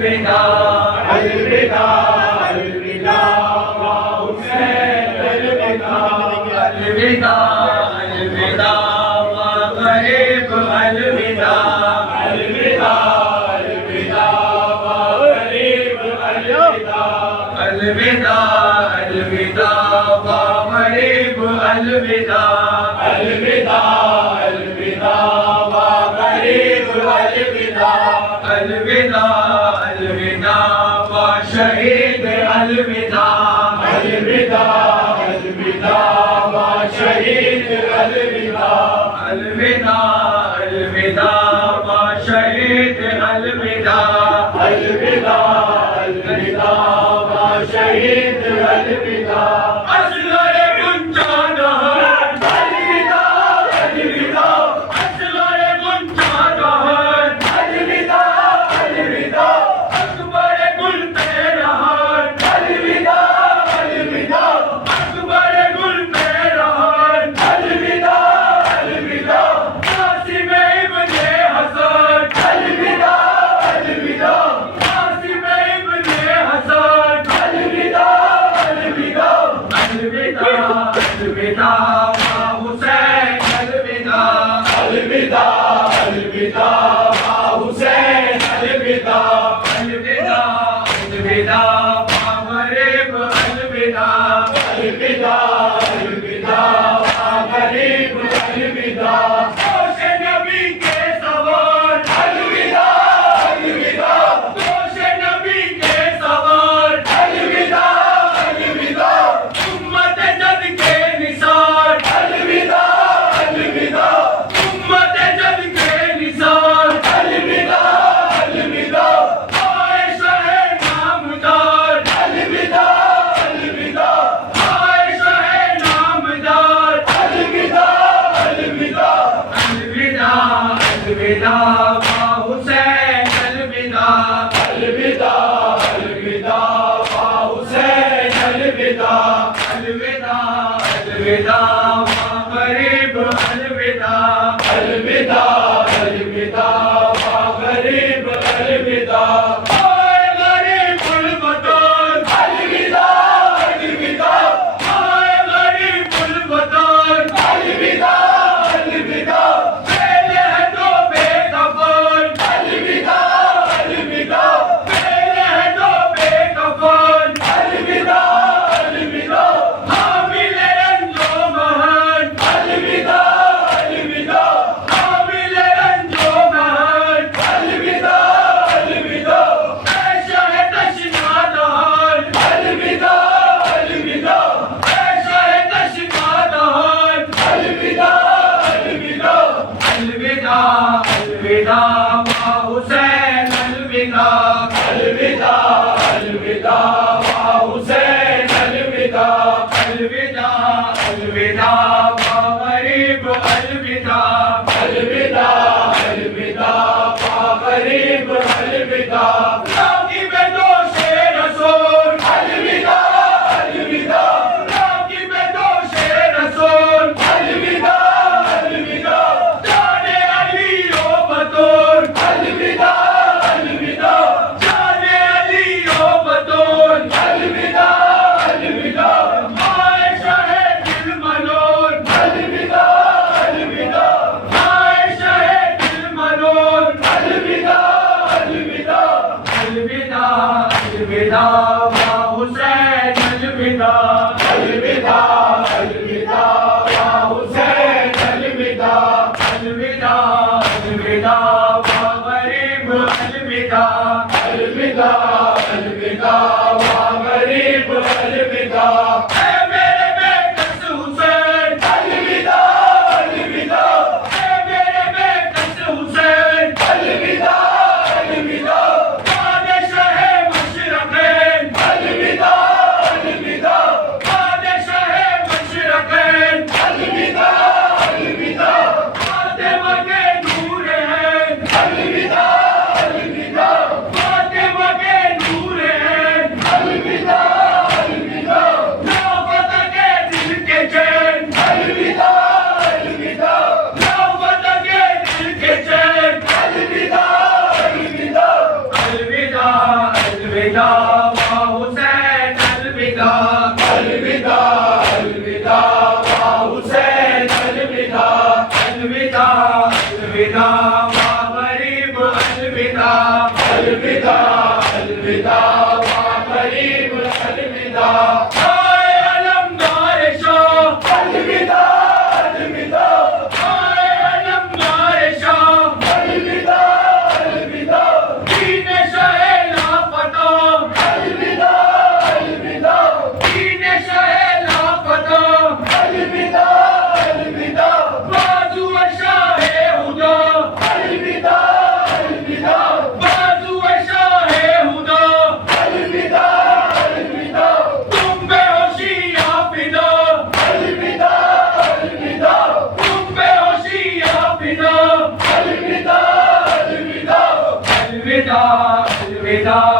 अलविदा अलविदा अलविदा हुसैन अलविदा अलविदा अलविदा गरीब अलविदा अलविदा अलविदा गरीब अलविदा अलविदा अलविदा गरीब अलविदा अलविदा अलविदा गरीब अलविदा अलविदा अलविदा शहीद अलविदा अलविदा अलविदा शहीद अलविदा अलविदा अलविदा शहीद अलविदा अलविदा अलविदा शहीद अलविदा असगरे गुंजानहर अलविदा अलविदा असगरे गुंजानहर अलविदा अलविदा अकबर गुल पेरहर अलविदा अलविदा अकबर गुल पेरहर अलविदा अलविदा कासिम इब्ने हसन अलविदा अलविदा कासिम इब्ने हसन अलविदा अलविदा अलविदा अलविदा हुसैन अलविदा अलविदा अलविदा हुसैन अलविदा अलविदा अलविदा गरीब अलविदा अलविदा अलविदा गरीब अलविदा दोष नबी के सवार अलविदा अलविदा दोष नबी के सवार अलविदा अलविदा उम्मत जद के निसार अलविदा अलविदा उम्मत जद के निसार अलविदा अलविदा आए शहे नामदार अलविदा अलविदा आए शहे नामदार अलविदा अलविदा अलविदा अलविदा हुसैन अलविदा अलविदा अलविदा हुसैन अलविदा अलविदा अलविदा गरीब अलविदा अलविदा अलविदा गरीब अलविदा आए गरीबुल वतन अलविदा अलविदा आए गरीबुल वतन अलविदा अलविदा पहले है तो बेकफन अलविदा अलविदा पहले है तो बेकफन अलविदा अलविदा हामिल रंजो महन अलविदा अलविदा हामिल रंजो महन अलविदा अलविदा ऐशा है तशना दहन अलविदा अलविदा ऐशा है तशना दहन अलविदा अलविदा अलविदा अलविदा हुसैन अलविदा अलविदा अलविदा हुसैन अलविदा अलविदा अलविदा गरीब अलविदा अलविदा अलविदा गरीब अलविदा राकीब दोषे रसूल अलविदा अलविदा राकीब दोषे रसूल अलविदा अलविदा जाने अली ओ बतूल अलविदा अलविदा गरीब अलविदा हाय अलमदार शाह अलविदा अलविदा हाय अलमदार शाह अलविदा अलविदा दीन शाह लापता अलविदा अलविदा दीन शाह लापता अलविदा अलविदा बाजू शाह हुदा अलविदा अलविदा बाजू शाह हुदा अलविदा अलविदा तुम बेहोशिया फिदा अलविदा अलविदा तुम बेहोशिया फिदा अलविदा अलविदा अलविदा अलविदा